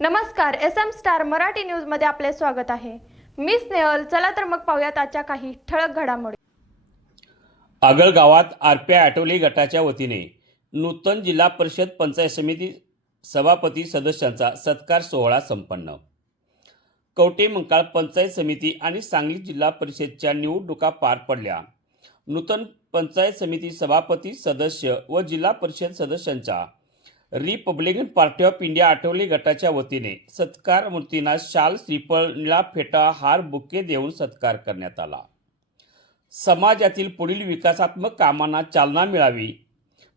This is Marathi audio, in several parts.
नमस्कार, SM स्टार मराठी न्यूज मध्ये आपले स्वागत आहे। मी स्नेहल। चला तर मग पाहूयात आजच्या काही ठळक घडामोडी। आगळगावात आरपीआय आठवले गटाच्या वतीने नूतन जिल्हा परिषद पंचायत समिती सभापती सदस्यांचा सत्कार सोहळा संपन्न। कवठेमंकाळ पंचायत समिती आणि सांगली जिल्हा परिषदच्या निवडणुका पार पडल्या। नूतन पंचायत समिती सभापती सदस्य व जिल्हा परिषद सदस्यांचा Republican party of India Athawale गटाच्या वतीने सत्कार मूर्तींना शाल, श्रीफळ, निळा फेटा, हार, बुके देऊन सत्कार करण्यात आला। समाजातील पुढील विकासात्मक कामांना चालना मिळावी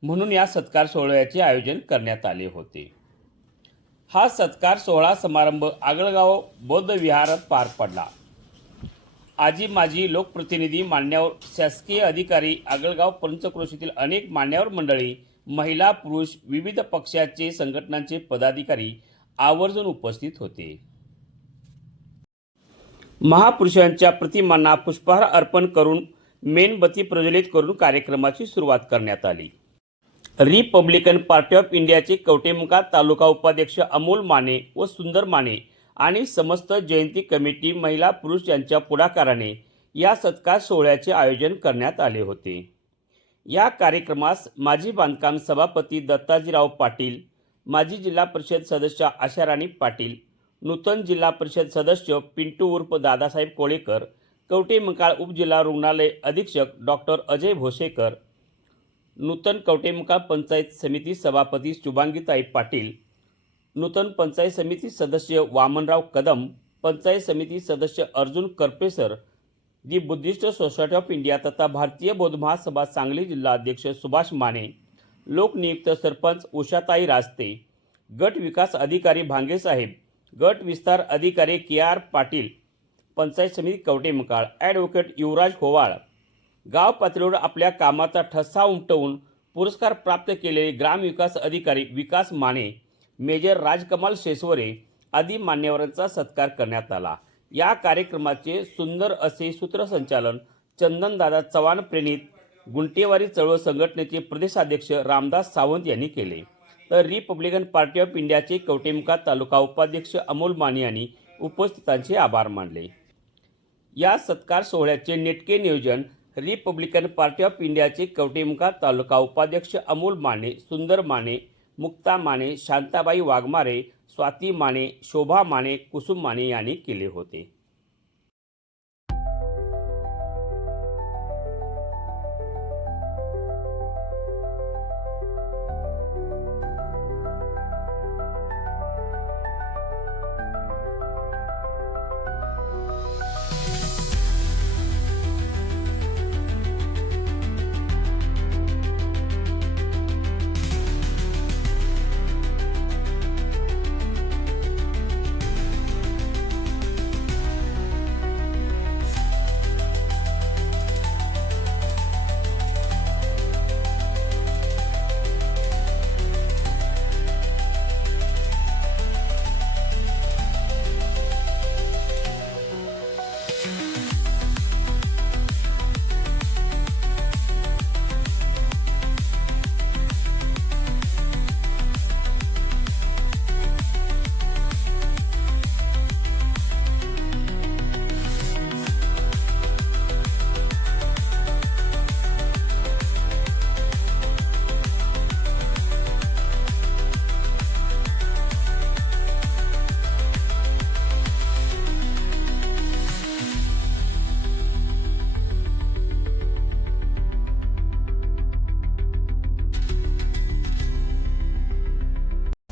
म्हणून या सत्कार सोहळ्याचे आयोजन करण्यात आले होते। हा सत्कार सोहळा समारंभ आगळगाव बौद्ध विहारात पार पडला। आजी माजी लोकप्रतिनिधी, मान्यवर शासकीय अधिकारी, आगळगाव पंचक्रोशीतील अनेक मान्यवर मंडळी, महिला पुरुष, विविध पक्षाचे संघटनांचे पदाधिकारी आवर्जून उपस्थित होते। महापुरुषांच्या प्रतिमांना पुष्पहार अर्पण करून मेणबत्ती प्रज्वलित करून कार्यक्रमाची सुरुवात करण्यात आली। रिपब्लिकन पार्टी ऑफ इंडियाचे कवठेमंकाळ तालुका उपाध्यक्ष अमोल माने व सुंदर माने आणि समस्त जयंती कमिटी, महिला पुरुष यांच्या पुढाकाराने या सत्कार सोहळ्याचे आयोजन करण्यात आले होते। या कार्यक्रमास माजी बांधकाम सभापती दत्ताजीराव पाटील, माजी जिल्हा परिषद सदस्य आशाराणी पाटील, नूतन जिल्हा परिषद सदस्य पिंटू उर्फ दादासाहेब कोळेकर, कवठेमंकाळ उपजिल्हा रुग्णालय अधीक्षक डॉक्टर अजय भोसेकर, नूतन कवठेमंकाळ पंचायत समिती सभापती शुभांगीताई पाटील, नूतन पंचायत समिती सदस्य वामनराव कदम, पंचायत समिती सदस्य Arjun Karpesar, the Buddhist society of India तथा भारतीय बौद्ध महासभा सांगली जिल्हा अध्यक्ष सुभाष माने, लोकनियुक्त सरपंच उषाताई रास्ते, गट विकास अधिकारी भांगे साहेब, गट विस्तार अधिकारी KR पाटील, पंचायत समिती कवठेमंकाळ, ॲडव्होकेट युवराज होवाळ, गाव पातळीवर आपल्या कामाचा ठसा उमटवून पुरस्कार प्राप्त केलेले ग्रामविकास अधिकारी विकास माने, मेजर राजकमाल शेसवरे आदी मान्यवरांचा सत्कार करण्यात आला। या कार्यक्रमाचे सुंदर असे सूत्रसंचालन चंदनदादा चव्हाण प्रणित गुंटेवारी चळवळ संघटनेचे प्रदेशाध्यक्ष रामदास सावंत यांनी केले। तर रिपब्लिकन पार्टी ऑफ इंडियाचे कवठेमंकाळ तालुका उपाध्यक्ष अमोल माने यांनी उपस्थितांचे आभार मानले। या सत्कार सोहळ्याचे नेटके नियोजन रिपब्लिकन पार्टी ऑफ इंडियाचे कवठेमंकाळ तालुका उपाध्यक्ष अमोल माने, सुंदर माने, मुक्ता माने, शांताबाई वाघमारे, स्वाती माने, शोभा माने, कुसुम माने यांनी केले होते।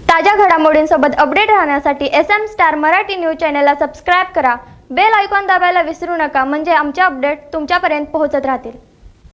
ताज्या घडामोडींसोबत अपडेट राहण्यासाठी SM स्टार मराठी न्यूज चॅनलला सबस्क्राइब करा। बेल आयकॉन दाबायला विसरू नका, म्हणजे आमचे अपडेट तुमच्यापर्यंत पोहोचत राहतील।